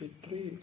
Fitri.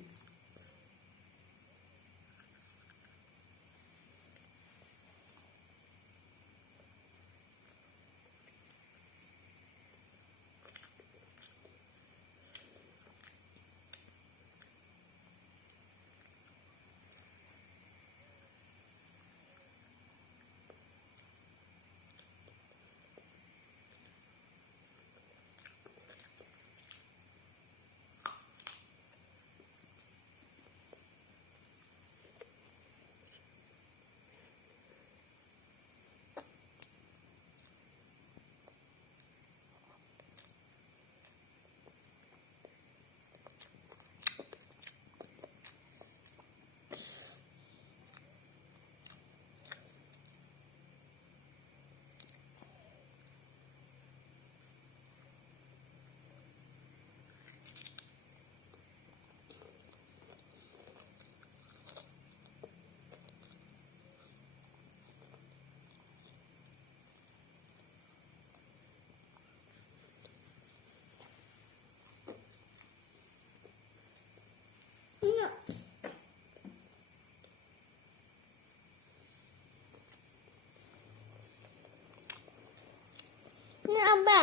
Ini apa?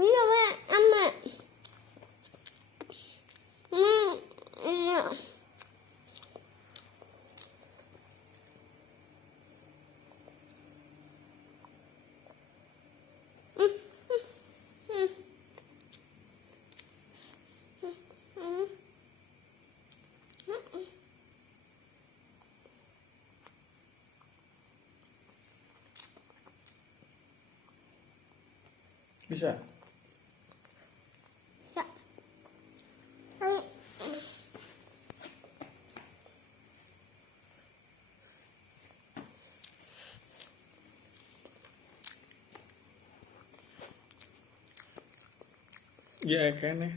Ini apa? Ini. Bisa? Ya. Ya kene.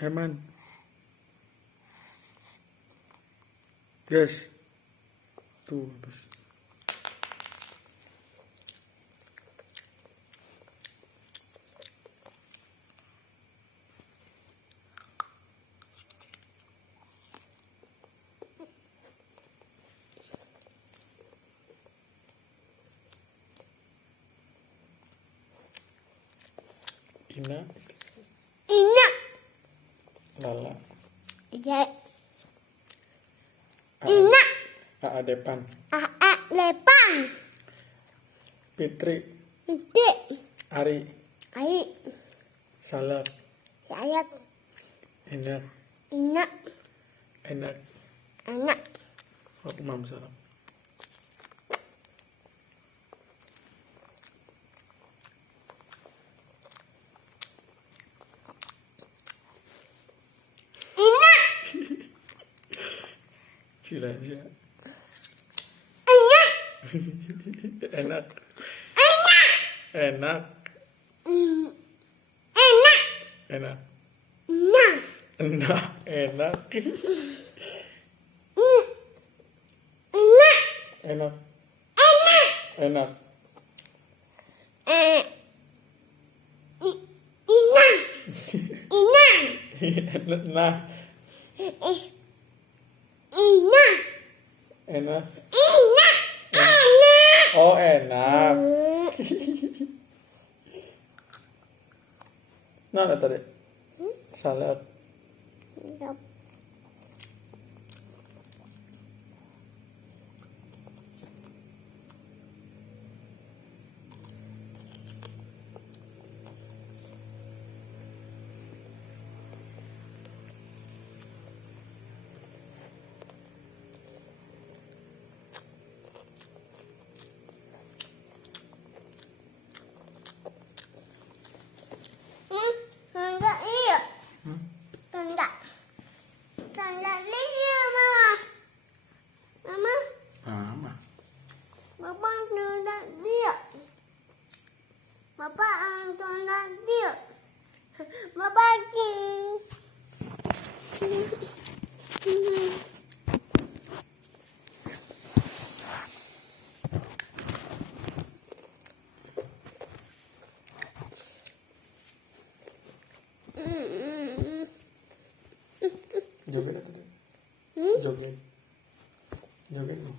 Herman. Yes. Tuh. Ina. Ina. Lala. Ya. Ina. Aa depan. Lepang. Fitri. Iti. Ari. Ai. Salak. Layak. Enak. Ina. Enak. Anak. Aku mam salak. Ina. Sila aja. Ina. Enak. Enak. Enak. Enak. Enak. Nah. Enak. Enak. Enak. Enak. Enak. Enak. Ina. Ina. Nah. Ina. Enak. Ina. Enak. Oh enak. Nah tadi. Salad. Yap. Enggak iya. Enggak. Joget tadi. Joget. Joget dong.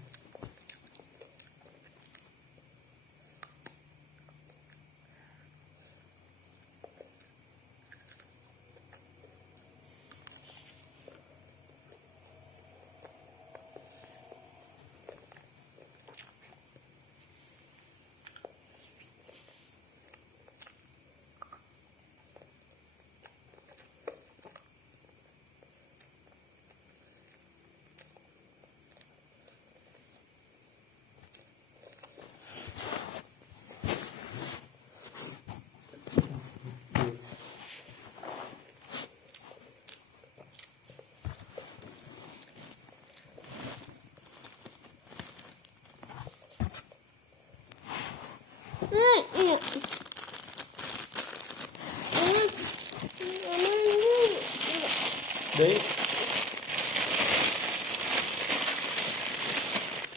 Dek.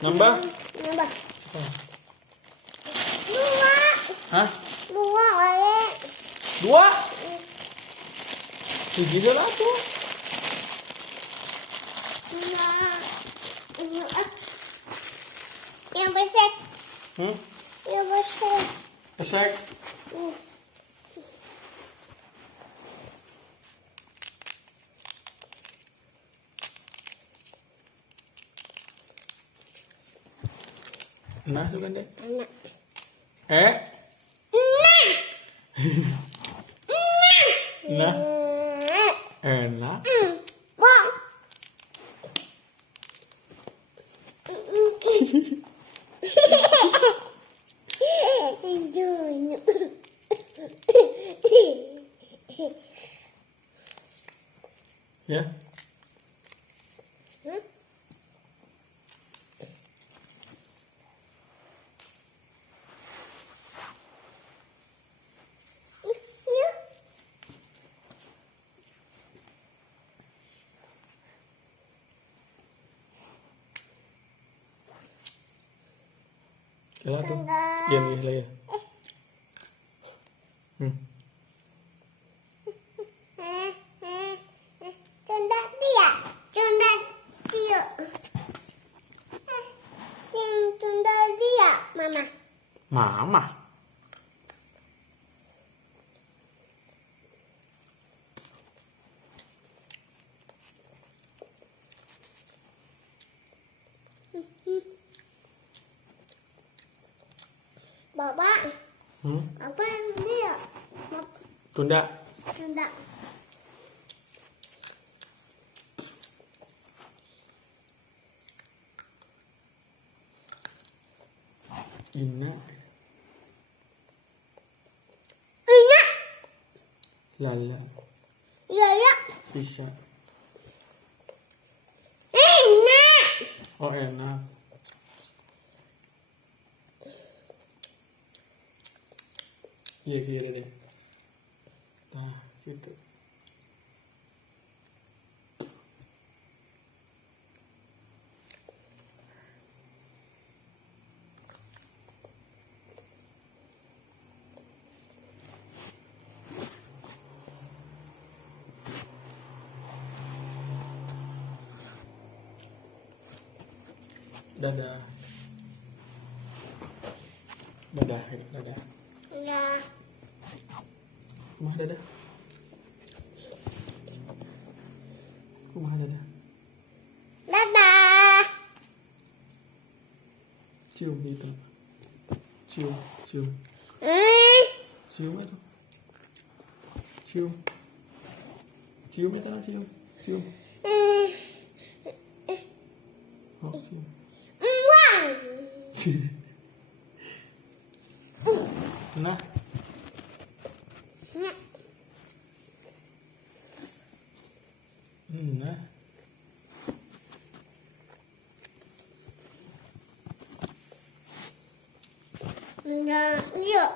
Nambah? Nambah. Oh. Dua. Hah? Dua kali. 2? Sige lah tuh. Yang besar. Hmm? Yang besar. Pesek. Nah juga deh. Anak. Nah. Enak. Bang. Ya. Yalah tuh. Sekian nih lah ya. Cunda dia. Cunda dia. Yang cunda dia, Mama. Mama. Bapak. Apa yang dia? Tunda. Cunda. Ina. Ina. Lala. Lala. Bisa. Enak. Oh enak. Iya kira deh. Nah gitu. Dadah. Dadah, dadah. Ya. Kumaha dadah? Kumaha dadah? Dadah. Cium gitu. Cium, cium. Cium itu. Cium. Cium itu lah, cium. Cium. Oh, cium. Nah. Nah. Nah, yuk.